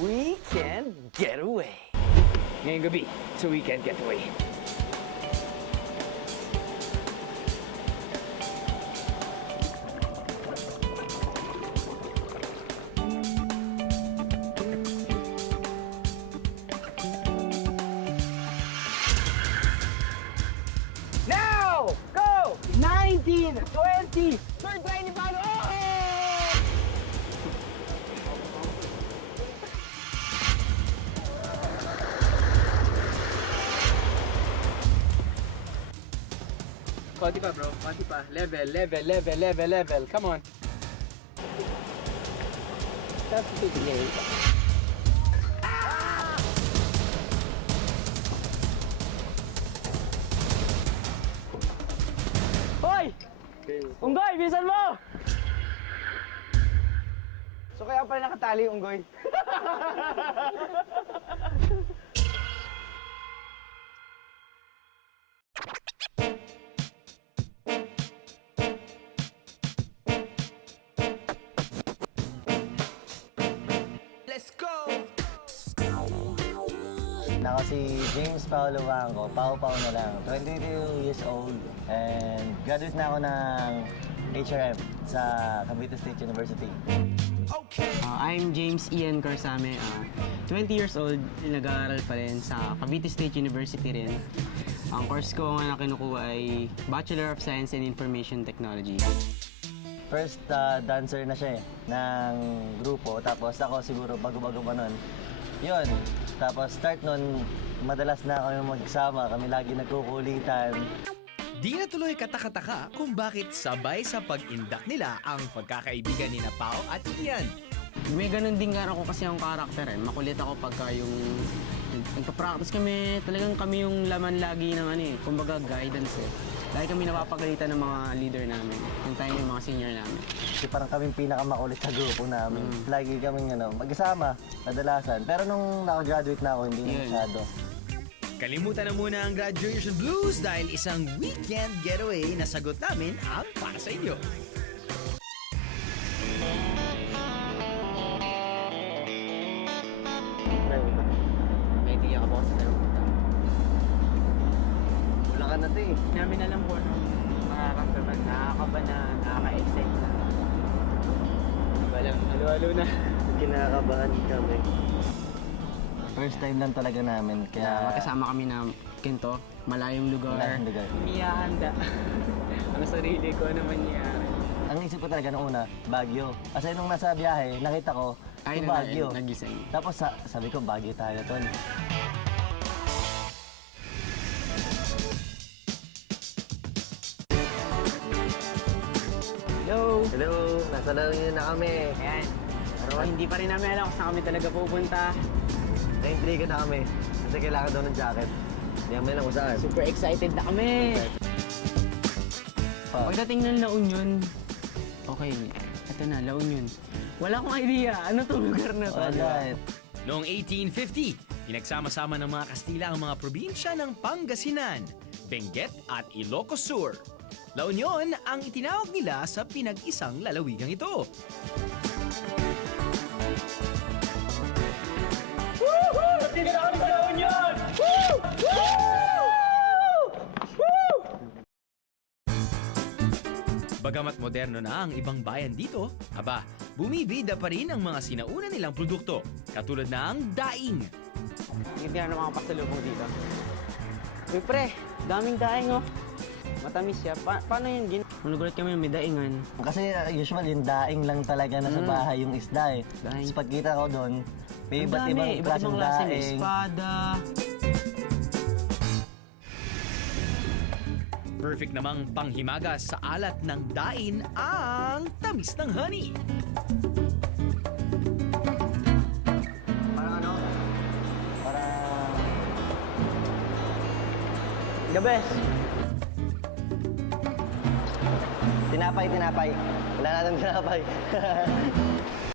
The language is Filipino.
Weekend Getaway. Ngayong gabi, sa Weekend Getaway. Now! Go! 19, 20, 30, paano? Oh! Konti pa, bro. Konti pa. Level. Come on. That's the big game. Hoy! Unggoy, bilisan mo! So kaya pala nakatali yung unggoy. Let's go! Ako si James Paulo Wangco, Pau na lang, 22 years old, and graduate na ako ng HRM sa Cavite State University. I'm James Ian Corsame, 20 years old, nag-aaral pa rin sa Cavite State University rin. Ang course ko na kinukuha ay Bachelor of Science in Information Technology. First dancer na siya ng grupo, tapos ako siguro bago-bago pa nun. Yun, tapos start nun, madalas na kami magsama, kami lagi nagkukulitan. Di natuloy kataka-taka kung bakit sabay sa pag-indak nila ang pagkakaibigan ni Pao at Ian. May ganun din nga ako kasi ang karakter makulit ako pagka yung nagpa-practice kami, talagang kami yung laman lagi ng kumbaga guidance Lagi kami napapagalitan ng mga leader namin, yung tayo yung mga senior namin. Kasi parang kami pinakamakulit sa grupo namin. Lagi kaming magkasama, kadalasan. Pero nung nakagraduate na ako, hindi na masyado. Kalimutan na muna ang graduation blues dahil isang weekend getaway na sagot namin ang para sa inyo. May idea ka ba sa pupunta? Wala ka na ito eh. Hindi namin alam kung anong makakamdaman. Nakakaba na, nakaka-excite na. Walang halo-halo na. Kinakabahan kami. First time lang talaga namin, kaya... Magkasama kami na kento, malayong lugar. Malayong lugar. Hindi handa. Ang sarili ko ano mangyayari. Ang isip ko talaga noong una, Baguio. Kasi nung nasa biyahe, nakita ko, yung Baguio. Nagising. Tapos sabi ko, Baguio tayo, tol. Hello! Hello, nasa La Union na kami. Ayan. Pero hindi pa rin namin alam kung saan kami talaga pupunta. Na-intriga na kami. Kasi kailangan daw ng jacket. Hindi kami alam kung saan. Super excited na kami! Pagdating ng La Union, okay, ito na, La Union. Wala akong idea, ano itong lugar na ito? Wala. Noong 1850, pinagsama-sama ng mga Kastila ang mga probinsya ng Pangasinan, Benguet at Ilocos Sur. La Union ang itinawag nila sa pinag-isang lalawigang ito. Tingnan ako sa La Union! Bagamat moderno na ang ibang bayan dito, bumibida pa rin ang mga sinauna nilang produkto, katulad ng daing. Hindi na mga pasalubong dito. Uy pre, daming daing Matamis siya. Paano yun? Nagulat kami may daingan. Kasi usual yung daing lang talaga na sa bahay yung isda Daing. Tapos pagkita ko doon, may iba't ibang Iba't klaseng ibang klase. May daing. espada. Perfect namang panghimagas sa alat ng dain ang tamis ng honey. Parang Parang... The best. Tinapay. Wala na ng tinapay.